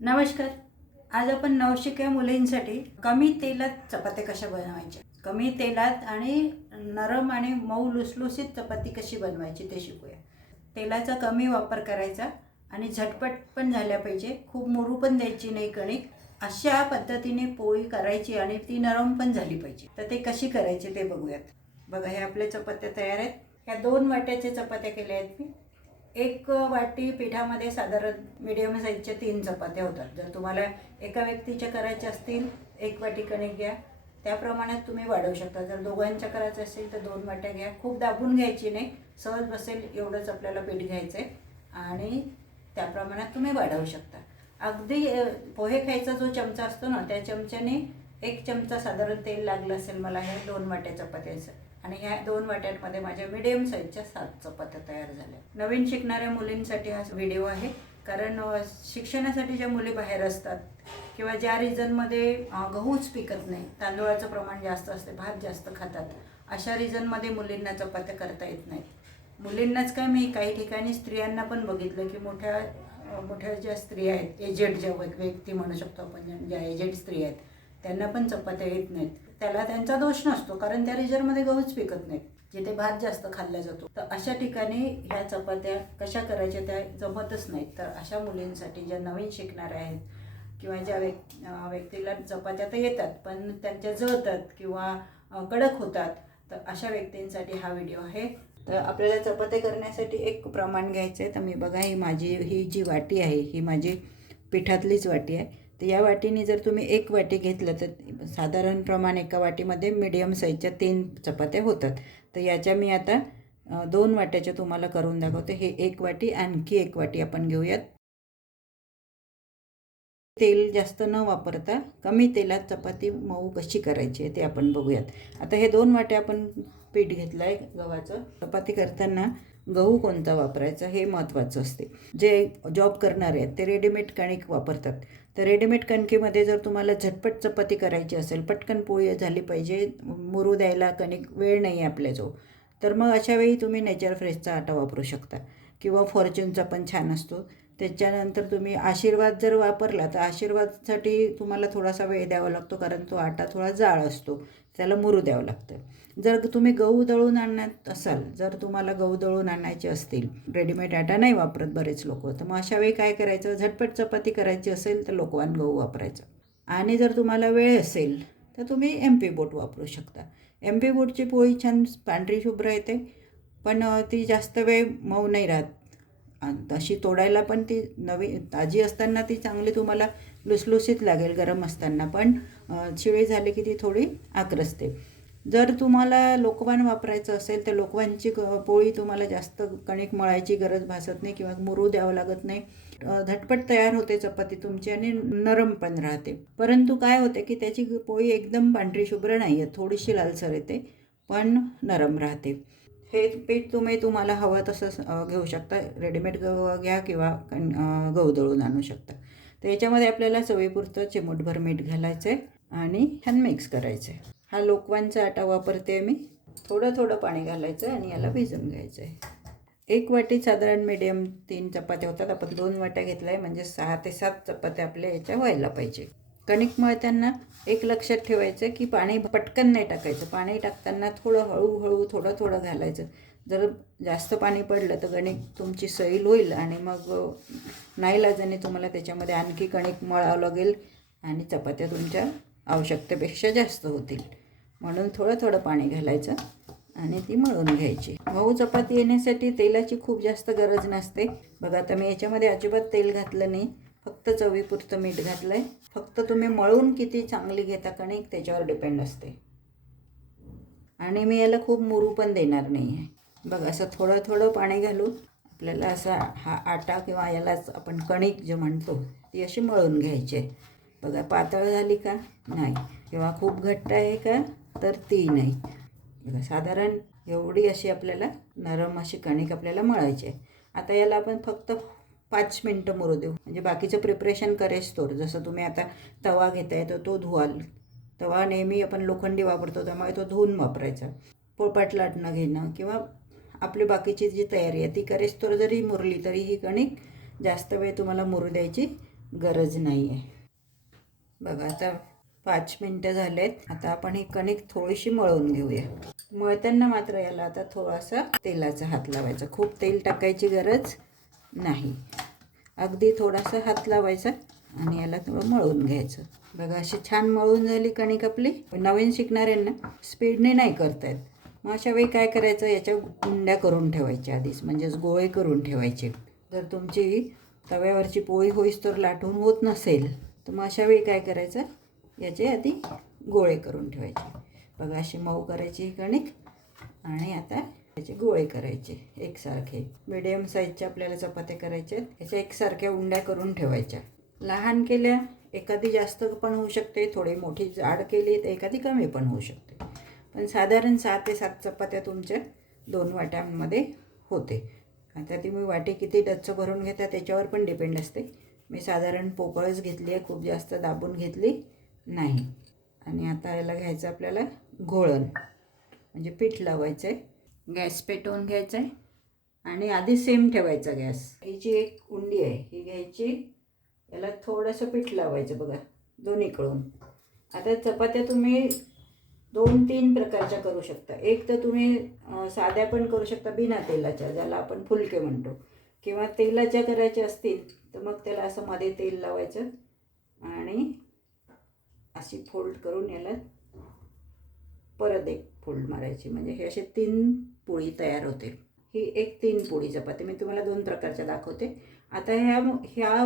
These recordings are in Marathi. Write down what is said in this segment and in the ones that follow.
नमस्कार. आज आपण नवशिक्या मुलींसाठी कमी तेलात चपात्या कशा बनवायच्या? कमी तेलात आणि नरम आणि मऊ लुसलुसीत चपाती कशी बनवायची ते शिकूया. तेलाचा कमी वापर करायचा आणि झटपट पण झाल्या पाहिजे. खूप मुरू पण द्यायची नाही कणिक अशा पद्धतीने पोळी करायची आणि ती नरम पण झाली पाहिजे. तर ते कशी करायची ते बघूयात. बघा हे आपल्या चपात्या तयार आहेत. ह्या दोन वाट्याच्या चपात्या केल्या आहेत मी. एक वाटी पिठामध्ये साधारण मिडियम साईजच्या तीन चपात्या होतात. जर तुम्हाला एका व्यक्तीच्या करायच्या असतील एक वाटी कणिक घ्या. त्या प्रमाणात तुम्ही वाढवू शकता. जर दोघांच्या करायचं असेल तर दोन वाट्या घ्या. खूप दाबून घ्यायची नाही. सहज बसेल एवढंच आपल्याला पीठ घ्यायचं आहे आणि त्या प्रमाणात तुम्ही वाढवू शकता. अगदी पोहे खायचा जो चमचा असतो ना त्या चमच्याने एक चमचा साधारण तेल लागलं असेल मला हे दोन वाट्या चपात्याचं आणि ह्या दोन वाट्यांमध्ये माझ्या मिडियम साईजच्या सात चपात्या तयार झाल्या. नवीन शिकणाऱ्या मुलींसाठी हा व्हिडिओ आहे. कारण शिक्षणासाठी ज्या मुली बाहेर असतात किंवा ज्या रिजनमध्ये गहूच पिकत नाही तांदूळाचं प्रमाण जास्त असते भात जास्त खातात अशा रिजनमध्ये मुलींना चपात्या करता येत नाहीत. मुलींनाच काय मी काही ठिकाणी स्त्रियांना पण बघितलं की मोठ्या मोठ्या ज्या स्त्रिया आहेत एजेड ज्या व्यक्ती म्हणू शकतो आपण ज्या एजेड स्त्री आहेत त्यांना पण चपात्या येत नाहीत. त्याला त्यांचा दोष नसतो कारण त्या रिजनमध्ये गहूच पिकत नाहीत. जिथे भात जास्त खाल्ला जातो. तर अशा ठिकाणी ह्या चपात्या कशा करायच्या त्या जमतच नाहीत. तर अशा मुलींसाठी ज्या नवीन शिकणाऱ्या आहेत किंवा ज्या व्यक् व्यक्तीला चपात्या तर येतात पण त्यांच्या जळतात किंवा कडक होतात तर अशा व्यक्तींसाठी हा व्हिडिओ आहे. तर आपल्याला चपात्या करण्यासाठी एक प्रमाण घ्यायचं आहे तर मी बघा ही माझी ही जी वाटी आहे ही माझी पिठातलीच वाटी आहे. तर या वाटीने जर तुम्ही एक वाटी घेतलं तर साधारण प्रमाण एका वाटीमध्ये मिडियम साईजच्या तीन चपात्या होतात. तर याच्या मी आता दोन वाट्याच्या तुम्हाला करून दाखवते. हे एक वाटी आणखी एक वाटी आपण घेऊयात. तेल जास्त न वापरता कमी तेलात चपाती मऊ कशी करायची आहे ते आपण बघूयात. आता हे दोन वाटे आपण पीठ घेतलं आहे गव्हाचं. चपाती करताना गहू कोणता वापरायचा हे महत्त्वाचं असते. जे जॉब करणारे आहेत ते रेडीमेड कणिक वापरतात. तर रेडीमेड कणकीमध्ये जर तुम्हाला झटपट चपाती करायची असेल पटकन पोळी झाली पाहिजे मुरू द्यायला कणिक वेळ नाही आहे आपल्याजवळ. तर मग अशावेळी तुम्ही नेचर फ्रेशचा आटा वापरू शकता किंवा फॉर्च्यूनचा पण छान असतो. त्याच्यानंतर तुम्ही आशीर्वाद जर वापरला तर आशीर्वादसाठी तुम्हाला थोडासा वेळ द्यावा लागतो कारण तो आटा थोडा जाळ असतो त्याला मुरू द्यावं लागतं. जर तुम्ही गहू दळून आणण्यात असाल जर तुम्हाला गहू दळून आणायचे असतील रेडीमेड आटा नाही वापरत बरेच लोक तर मग अशा वेळी काय करायचं? झटपट चपाती करायची असेल तर लोकवान गहू वापरायचं. आणि जर तुम्हाला वेळ असेल तर तुम्ही एम पी बोट वापरू शकता. एम पी बोटची पोळी छान पांढरी शुभ्र येते पण ती जास्त वेळ मऊ नाही राहत. तशी तोडायला पण ती नवी ताजी असताना ती चांगली तुम्हाला लुसलुसीत लागेल गरम असताना. पण शिळे शिळी झाली की ती थोडी आक्रसते. जर तुम्हाला लोकवान वापरायचं असेल तर लोकवानची क पोळी तुम्हाला जास्त कणिक मळायची गरज भासत नाही किंवा मुरू द्यावं लागत नाही. झटपट तयार होते चपाती तुमची आणि नरम पण राहते. परंतु काय होते की त्याची पोळी एकदम पांढरी शुभ्र नाही आहे थोडीशी लालसर येते पण नरम राहते. हे पीठ तुम्ही तुम्हाला हवं तसं घेऊ शकता. रेडीमेड गहू घ्या किंवा गहू दळून आणू शकता. तर याच्यामध्ये आपल्याला चवीपुरतं चिमूटभर मीठ घालायचं आहे आणि छान मिक्स करायचं आहे हा लोकवांचा आटा वापरते मी थोडं थोडं पाणी घालायचं आहे आणि याला भिजून घ्यायचं आहे एक वाटी साधारण मीडियम तीन चपात्या होतात. आपण दोन वाट्या घेतल्या आहे म्हणजे सहा ते सात चपात्या आपल्या याच्या व्हायला पाहिजे. कणिक मळताना एक लक्षात ठेवायचं की पाणी पटकन नाही टाकायचं. पाणी टाकताना थोडं हळूहळू थोडं थोडं घालायचं. जर जास्त पाणी पडलं तर कणिक तुमची सैल होईल आणि मग नाईलाजाने तुम्हाला त्याच्यामध्ये आणखी कणिक मळावं लागेल आणि चपात्या तुमच्या आवश्यकतेपेक्षा जास्त होतील. म्हणून थोडं थोडं पाणी घालायचं आणि ती मळून घ्यायची. मऊ चपाती येण्यासाठी तेलाची खूप जास्त गरज नसते. बघा आता मी याच्यामध्ये अजिबात तेल घातलं नाही. फक्त चवीपुरतं मीठ घातलं आहे फक्त तुम्ही मळून किती चांगली घेता कणिक त्याच्यावर डिपेंड असते. आणि मी याला खूप मुरू पण देणार नाही आहे. बघ असं थोडं थोडं पाणी घालून आपल्याला असा हा आटा किंवा यालाच आपण कणिक जे म्हणतो ती अशी मळून घ्यायची आहे. बघा पातळ झाली का? नाही. किंवा खूप घट्ट आहे का? तर ती नाही. बघा साधारण एवढी अशी आपल्याला नरम अशी कणिक आपल्याला मळायची आहे. आता याला आपण फक्त पाच मिनटं मुरू देऊ. म्हणजे बाकीचं प्रिपरेशन करेस तोर जसं तुम्ही आता तवा घेताय तर तो धुवाल. तवा नेहमी आपण लोखंडी वापरतो त्यामुळे तो धुवून वापरायचा. पोळपाट लाटणं घेणं किंवा आपली बाकीची जी तयारी आहे ती करेस तोर जरी मुरली तरी ही कणिक जास्त वेळ तुम्हाला मुरू द्यायची गरज नाही आहे बघा आता पाच मिनटं झालेत. आता आपण ही कणिक थोडीशी मळून घेऊया. मळताना मात्र याला आता थोडासा तेलाचा हात लावायचा. खूप तेल टाकायची गरज नाही. अगदी थोडासा हात लावायचा आणि याला थोडं मळून घ्यायचं. बघा अशी छान मळून झाली कणिक आपली. नवीन शिकणाऱ्यांना स्पीडने नाही करतायत. मग अशा वेळी काय करायचं? याच्या कुंड्या करून ठेवायच्या आधीच. म्हणजेच गोळे करून ठेवायचे. जर तुमची तव्यावरची पोळी होईस तर लाटून होत नसेल तर मग अशा वेळी काय करायचं? याचे आधी गोळे करून ठेवायचे. बघा अशी मऊ करायची ही कणिक. आणि आता त्याचे गोळे करायचे एकसारखे. मिडियम साईजचे आपल्याला चपात्या करायच्या आहेत. याच्या एकसारख्या उंड्या करून ठेवायच्या. लहान केल्या एखादी जास्त पण होऊ शकते थोडी मोठी जाड केली तर एखादी कमी पण होऊ शकते. पण साधारण सहा ते सात चपात्या तुमच्या दोन वाट्यांमध्ये होते. आता तुम्ही वाटी किती डच्च भरून घेता त्याच्यावर पण डिपेंड असते. मी साधारण पोकळच घेतली आहे खूप जास्त दाबून घेतली नाही. आणि आता याला घ्यायचं आपल्याला घोळण. म्हणजे पीठ लावायचं आहे गॅस पेटवून घ्यायचा आहे आणि आधी सेम ठेवायचा गॅस. ही जी एक उंडी आहे ही घ्यायची. याला थोडंसं पीठ लावायचं बघा दोन्हीकडून. आता चपात्या तुम्ही दोन तीन प्रकारच्या करू शकता. एक तर तुम्ही साध्या पण करू शकता बिना तेलाच्या ज्याला आपण फुलके म्हणतो. किंवा तेलाच्या करायच्या असतील तर मग त्याला असं मध्ये तेल लावायचं आणि अशी फोल्ड करून याला परत एक फोल्ड मारायची. म्हणजे हे असे तीन पोळी तयार होते. ही एक तीन पोळी चपाती. मी तुम्हाला दोन प्रकारच्या दाखवते. आता ह्या ह्या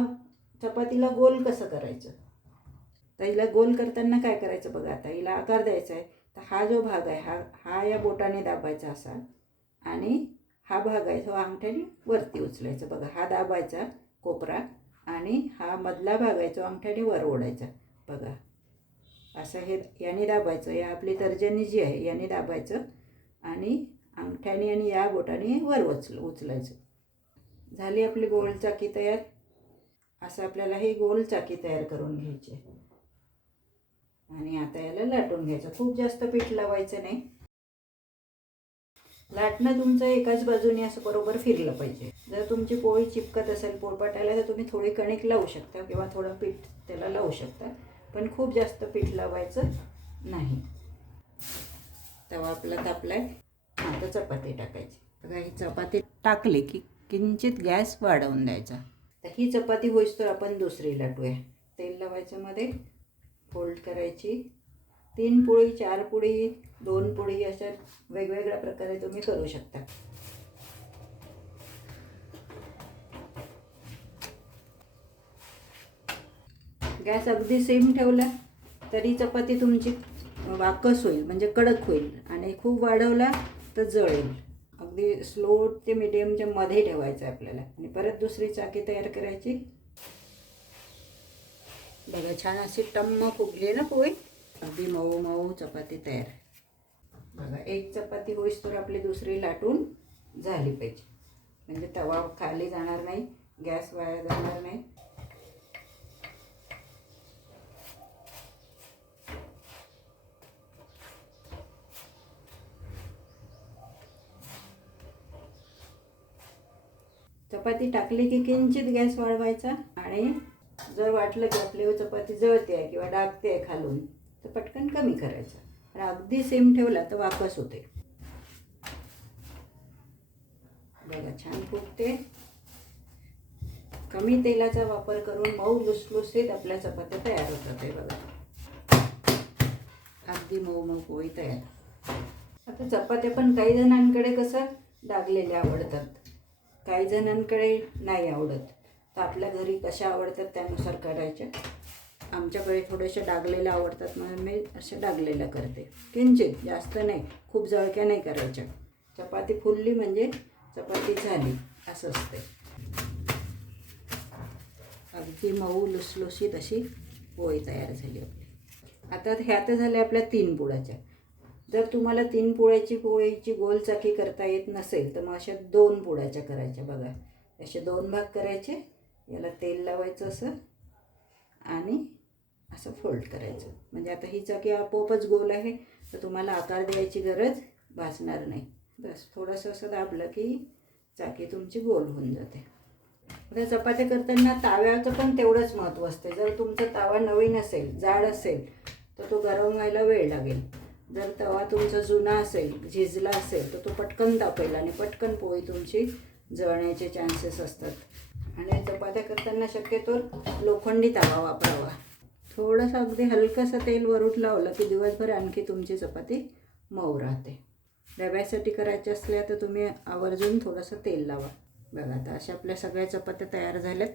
चपातीला गोल कसं करायचं? तर हिला गोल करताना काय करायचं बघा आता. हिला आकार द्यायचा आहे. तर हा जो भाग आहे हा हा या बोटाने दाबायचा असा. आणि हा भाग आहे तो अंगठ्याने वरती उचलायचा. बघा हा दाबायचा कोपरा आणि हा मधला भाग आहे तो अंगठ्याने वर ओढायचा. बघा. असं हे याने दाबायचं. या आपली तर्जनी जी आहे याने दाबायचं आणि अंगठ्याने आणि या बोटाने वर उचल उचलायचं. झाली आपली गोल चाकी तयार. असं आपल्याला ही गोल चाकी तयार करून घ्यायची आहे. आणि आता याला लाटून घ्यायचं. खूप जास्त पीठ लावायचं नाही. लाटणं तुमचं एकाच बाजूने असं बरोबर फिरलं पाहिजे. जर तुमची पोळी चिपकत असेल पोळपाटायला तर तुम्ही थोडी कणिक लावू शकता किंवा थोडं पीठ त्याला लावू शकता. पण खूप जास्त पीठ लावायचं नाही. तवा आपला तापलाय. आता चपाती टाकायची. बघा ही चपाती टाकली की किंचित गॅस वाढवून द्यायचा. तर ही चपाती होईस तर आपण दुसरी लाटूया. तेल लावायचं मध्ये फोल्ड करायची. तीन पोळी चार पोळी दोन पोळी अशा वेगवेगळ्या प्रकारे तुम्ही करू शकता. गॅस अगदी सेम ठेवला तरी चपाती तुमची वाकस होईल म्हणजे कडक होईल आणि खूप वाढवला तर जळेल. अगदी स्लो ते मिडियमच्या मध्ये ठेवायचं आहे आपल्याला. आणि परत दुसरी चाकी तयार करायची. बघा छान अशी टम्म फुगली आहे ना पोळी. अगदी मऊ मऊ चपाती तयार. बघा एक चपाती होईस तर आपली दुसरी लाटून झाली पाहिजे. म्हणजे तवा खाली जाणार नाही गॅस वाया जाणार नाही. चपाती टाकली की किंचित गॅस वाढवायचा आणि जर वाटलं की आपली चपाती जळते आहे किंवा डागते आहे खालून तर पटकन कमी करायचं. आणि अगदी सेम ठेवला तर वापस होते. बघा छान फुगते. कमी तेलाचा वापर करून मऊ लुसलुसीत आपल्या चपात्या तयार होतात हे बघा. अगदी मऊ मऊ पोळी तयार. आता चपात्या पण काही जणांकडे कसं डागलेल्या आवडतात. काही जणांकडे नाही आवडत. तर आपल्या घरी कशा आवडतात त्यानुसार करायच्या आमच्याकडे थोड्याशा डागलेल्या आवडतात म्हणून मी अशा डागलेल्या करते. किंचित जास्त नाही. खूप जळक्या नाही करायच्या. चपाती फुलली म्हणजे चपाती झाली. असं असते. अगदी मऊ लुसलुसीत अशी पोळी तयार झाली आपली. आता ह्या तर झाल्या आपल्या तीन पुडाच्या जर तुम्हाला तीन पोळ्याची पोळीची गोल चाकी करता येत नसेल तर मग अशा दोन पोळ्याच्या करायच्या बघा. असे दोन भाग करायचे याला तेल लावायचं असं आणि असं फोल्ड करायचं. म्हणजे आता ही चाकी आपोआपच गोल आहे तर तुम्हाला आकार द्यायची गरज भासणार नाही. बस थोडंसं असं दाबलं की चाकी तुमची गोल होऊन जाते. आता चपात्या करताना ताव्याचं पण तेवढंच महत्त्व असते. जर तुमचा तवा नवीन असेल जाड असेल तर तो गरम व्हायला वेळ लागेल. जर तवा तुमचा जुना असेल झिजला असेल तर तो पटकन तापेल आणि पटकन पोळी तुमची जळण्याचे चान्सेस असतात. आणि चपात्या करताना शक्यतो लोखंडी तवा वापरावा. थोडंसं अगदी हलकंसं तेल वरून लावलं की दिवसभर आणखी तुमची चपाती मऊ राहते. डब्यासाठी करायचे असल्या तर तुम्ही आवर्जून थोडंसं तेल लावा. बघा आता अशा आपल्या सगळ्या चपात्या तयार झाल्यात.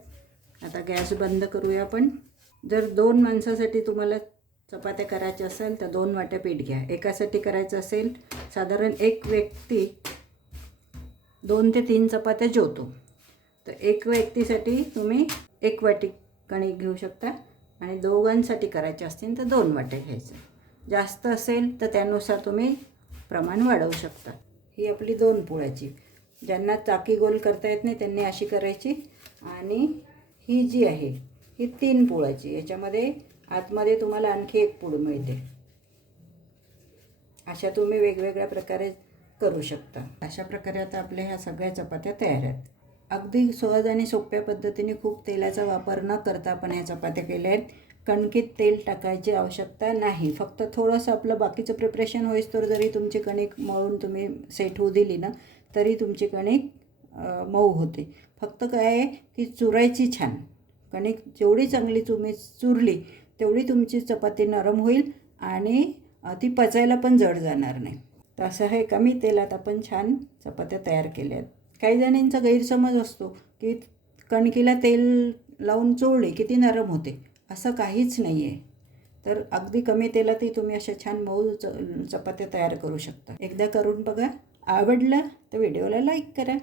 आता गॅस बंद करूया आपण. जर दोन माणसासाठी तुम्हाला चपात्या करायच्या असेल तर दोन वाट्या पीठ घ्या. एकासाठी करायचं असेल साधारण एक व्यक्ती दोन ते तीन चपात्या जेवतो. तर एक व्यक्तीसाठी तुम्ही एक वाटी कणिक घेऊ शकता आणि दोघांसाठी करायचे असतील तर दोन वाट्या घ्यायचं. जास्त असेल तर त्यानुसार तुम्ही प्रमाण वाढवू शकता. ही आपली दोन पोळ्याची. ज्यांना चाकी गोल करता येत नाही त्यांनी अशी करायची. आणि ही जी आहे ही तीन पोळ्याची. याच्यामध्ये आतमध्ये तुम्हाला आणखी एक पूड मिळते. अशा तुम्ही वेगवेगळ्या प्रकारे करू शकता. अशा प्रकारे आता आपल्या ह्या सगळ्या चपात्या तयार आहेत. अगदी सहज आणि सोप्या पद्धतीने खूप तेलाचा वापर न करता आपण ह्या चपात्या केल्या आहेत. कणकीत तेल टाकायची आवश्यकता नाही. फक्त थोडंसं आपलं बाकीचं प्रिपरेशन होईस तर जरी तुमची कणिक मळून तुम्ही सेट होऊ दिली ना तरी तुमची कणिक मऊ होते. फक्त काय आहे की चुरायची छान. कणिक जेवढी चांगली तुम्ही चुरली तेवढी तुमची चपाती नरम होईल आणि ती पचायला पण जड जाणार नाही. तर असं हे कमी तेलात आपण छान चपात्या तयार केल्या आहेत काही जणींचा गैरसमज असतो की कणकीला तेल लावून चोळली की ती नरम होते. असं काहीच नाही आहे तर अगदी कमी तेलातही तुम्ही अशा छान मऊ च चपात्या तयार करू शकता. एकदा करून बघा. आवडलं तर व्हिडिओला लाईक करा.